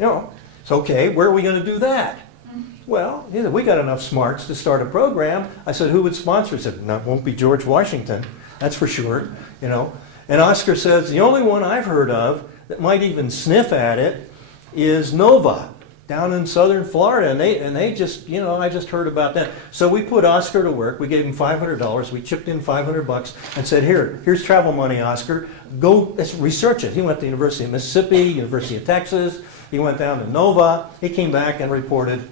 You know, it's okay, where are we going to do that? Well, he said, we got enough smarts to start a program. I said, who would sponsor it? He said, no, it won't be George Washington, that's for sure, you know. And Oscar says, the only one I've heard of that might even sniff at it is Nova down in southern Florida. And they just, you know, I just heard about that. So we put Oscar to work. We gave him $500. We chipped in $500 and said, here's travel money, Oscar. Go research it. He went to the University of Mississippi, University of Texas. He went down to Nova. He came back and reported,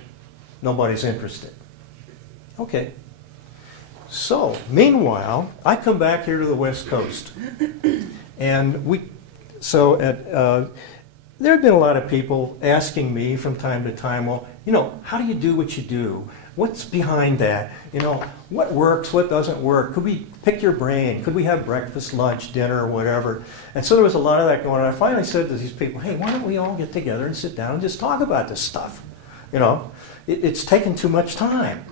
nobody's interested. Okay. So, meanwhile, I come back here to the West Coast. And there have been a lot of people asking me from time to time, well, you know, how do you do what you do? What's behind that? You know, what works, what doesn't work? Could we pick your brain? Could we have breakfast, lunch, dinner, whatever? And so there was a lot of that going on. I finally said to these people, hey, why don't we all get together and sit down and just talk about this stuff? You know, it's taken too much time.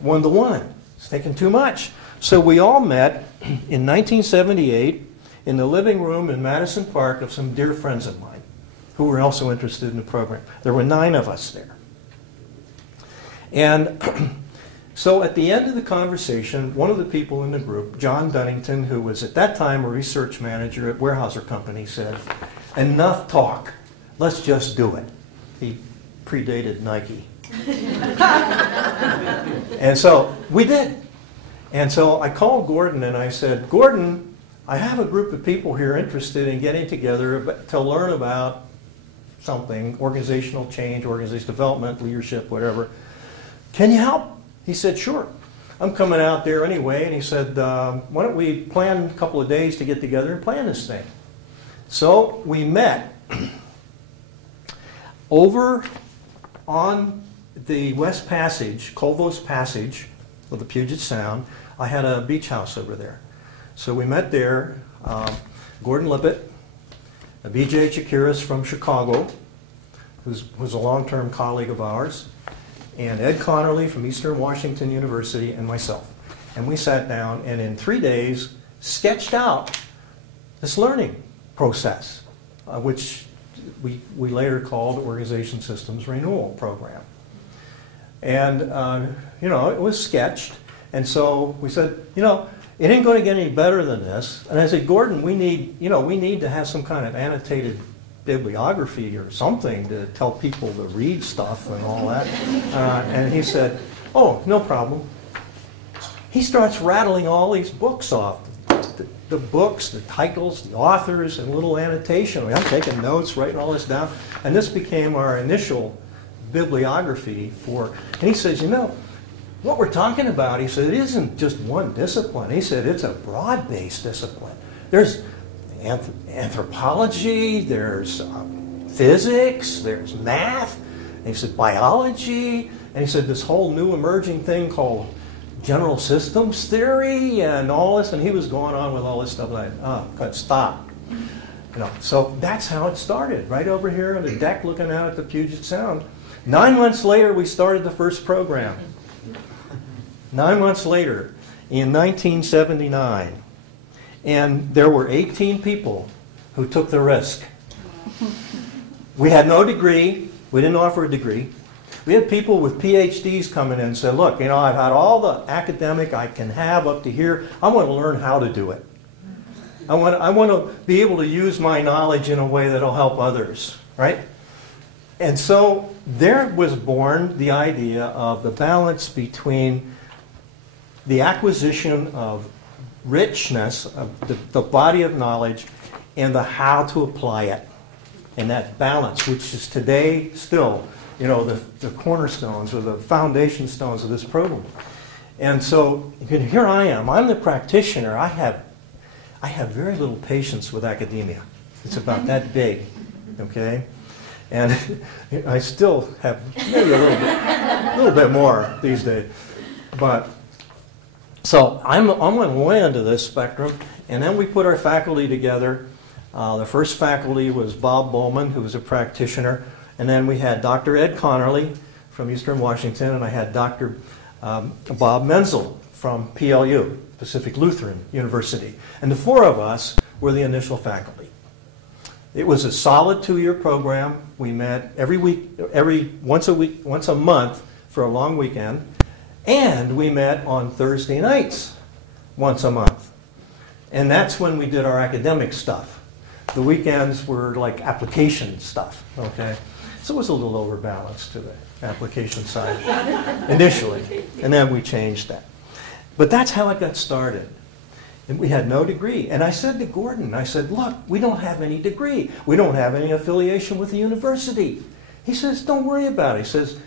One-to-one. It's taken too much. So we all met in 1978 in the living room in Madison Park of some dear friends of mine who were also interested in the program. There were 9 of us there. And so at the end of the conversation, one of the people in the group, John Dunnington, who was at that time a research manager at Weyerhaeuser Company, said, enough talk, let's just do it. He predated Nike. And so we did. And so I called Gordon and I said, Gordon, I have a group of people here interested in getting together to learn about something, organizational change, organizational development, leadership, whatever. Can you help? He said, sure. I'm coming out there anyway. And he said, why don't we plan a couple of days to get together and plan this thing? So we met over on the West Passage, Colvos Passage of the Puget Sound. I had a beach house over there. So we met there. Gordon Lippett, B.J. Chakiris from Chicago, who was a long-term colleague of ours, and Ed Connerly from Eastern Washington University, and myself. And we sat down and in 3 days sketched out this learning process, which we later called Organization Systems Renewal Program. And, you know, it was sketched. And so we said, you know, it ain't going to get any better than this. And I said, Gordon, we need to have some kind of annotated bibliography or something to tell people to read stuff and all that. And he said, oh, no problem. He starts rattling all these books off. The books, the titles, the authors, and a little annotation. I mean, I'm taking notes, writing all this down. And this became our initial bibliography for, and he says, you know, what we're talking about, he said, it isn't just one discipline. He said, it's a broad-based discipline. There's anthropology, there's physics, there's math, and he said biology, and he said this whole new emerging thing called general systems theory and all this, and he was going on with all this stuff. And I, God, stop. You know, so that's how it started, right over here on the deck looking out at the Puget Sound. 9 months later, we started the first program. 9 months later, in 1979, and there were 18 people who took the risk. We had no degree. We didn't offer a degree. We had people with PhDs coming in and said, look, you know, I've had all the academic I can have up to here. I want to learn how to do it. I want to be able to use my knowledge in a way that will help others, right? And so there was born the idea of the balance between the acquisition of richness, of the body of knowledge, and the how to apply it. And that balance, which is today still, you know, the cornerstones or the foundation stones of this program. And so here I am. I'm the practitioner. I have very little patience with academia. It's about that big, okay? And I still have maybe a little bit more these days. But so I went way into this spectrum, and then we put our faculty together. The first faculty was Bob Bowman, who was a practitioner, and then we had Dr. Ed Connerly from Eastern Washington, and I had Dr. Bob Menzel from PLU, Pacific Lutheran University. And the 4 of us were the initial faculty. It was a solid 2-year program. We met every week, once a month for a long weekend. And we met on Thursday nights once a month. And that's when we did our academic stuff. The weekends were like application stuff, okay? So it was a little overbalanced to the application side initially. And then we changed that. But that's how it got started. And we had no degree. And I said to Gordon, I said, look, we don't have any degree. We don't have any affiliation with the university. He says, don't worry about it. He says,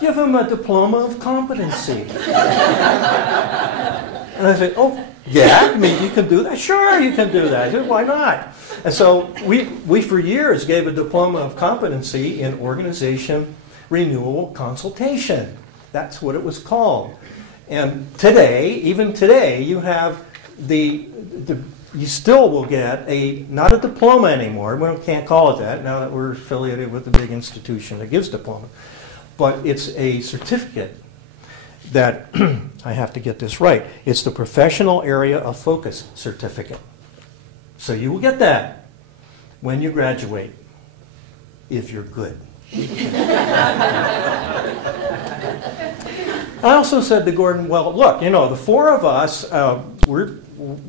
give him a diploma of competency. And I said, oh, yeah, I mean, you can do that? Sure, you can do that. I said, why not? And so we for years gave a diploma of competency in organization renewal consultation. That's what it was called. And today, even today, you have you still will get not a diploma anymore. We can't call it that now that we're affiliated with the big institution that gives diploma. But it's a certificate that, I have to get this right, it's the Professional Area of Focus Certificate. So you will get that when you graduate, if you're good. I also said to Gordon, well, look, you know, the four of us,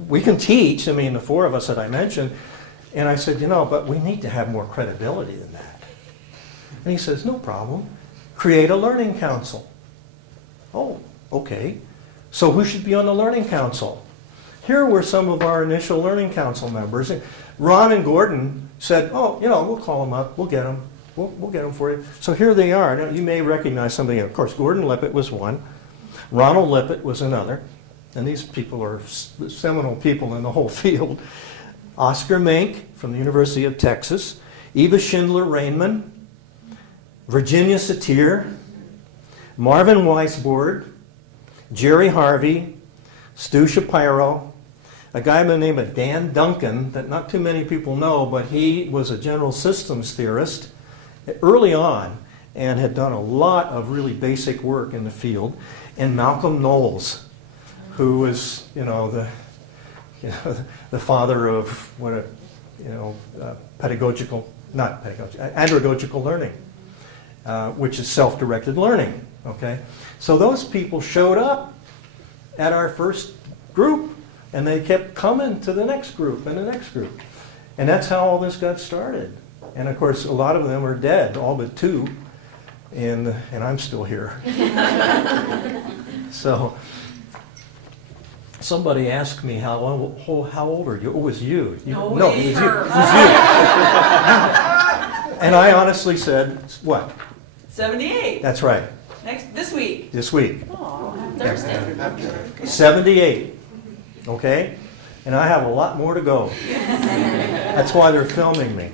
we can teach, I mean, the four of us that I mentioned, and I said, you know, but we need to have more credibility than that. And he says, no problem. Create a learning council. Oh, okay. So who should be on the learning council? Here were some of our initial learning council members. Ron and Gordon said, oh, you know, we'll call them up. We'll get them. We'll get them for you. So here they are. Now, you may recognize somebody. Of course, Gordon Lippett was one. Ronald Lippett was another. And these people are seminal people in the whole field. Oscar Mink from the University of Texas. Eva Schindler-Rainman. Virginia Satir. Marvin Weisbord. Jerry Harvey. Stu Shapiro. A guy by the name of Dan Duncan that not too many people know, but he was a general systems theorist early on and had done a lot of really basic work in the field. And Malcolm Knowles, who was, the father of what andragogical learning, which is self-directed learning. Okay, so those people showed up at our first group, and they kept coming to the next group and the next group, and that's how all this got started. And of course, a lot of them are dead, all but two, and I'm still here. So somebody asked me, how old are you? Oh, it was you. No, it was you. It was you. And I honestly said, what? 78. That's right. This week. This week. Oh, Thursday. 78. Okay? And I have a lot more to go. That's why they're filming me.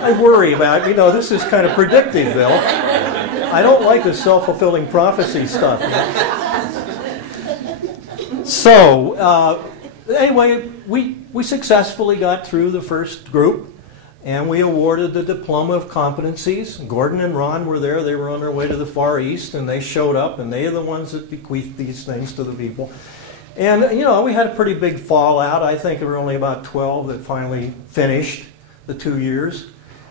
I worry about, this is kind of predictive, Bill. I don't like the self-fulfilling prophecy stuff. So, anyway, we successfully got through the first group, and we awarded the Diploma of Competencies. Gordon and Ron were there. They were on their way to the Far East, and they showed up, and they are the ones that bequeathed these things to the people. And, we had a pretty big fallout. I think there were only about 12 that finally finished the 2 years.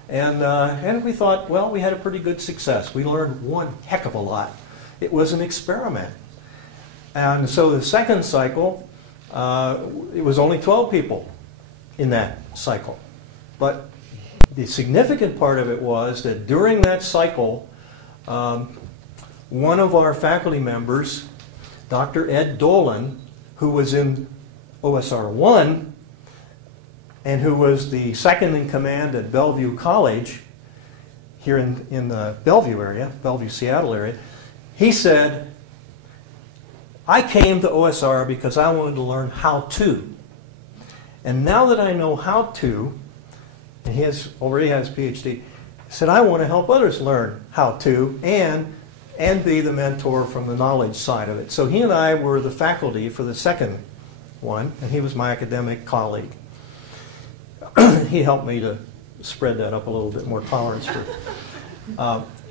And we thought, well, we had a pretty good success. We learned one heck of a lot. It was an experiment. And so the second cycle, it was only 12 people in that cycle. But the significant part of it was that during that cycle, one of our faculty members, Dr. Ed Dolan, who was in OSR 1, and who was the second in command at Bellevue College, here in the Bellevue area, Bellevue, Seattle area, he said, I came to OSR because I wanted to learn how to. And now that I know how to, and he already has a PhD, he said, I want to help others learn how to and be the mentor from the knowledge side of it. So he and I were the faculty for the second one, and he was my academic colleague. He helped me to spread that up a little bit more tolerance for.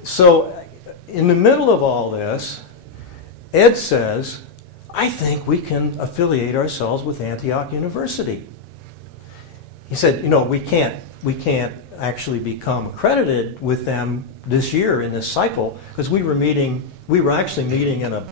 So in the middle of all this, Ed says, I think we can affiliate ourselves with Antioch University. He said, you know, we can't actually become accredited with them this year in this cycle because we were actually meeting in a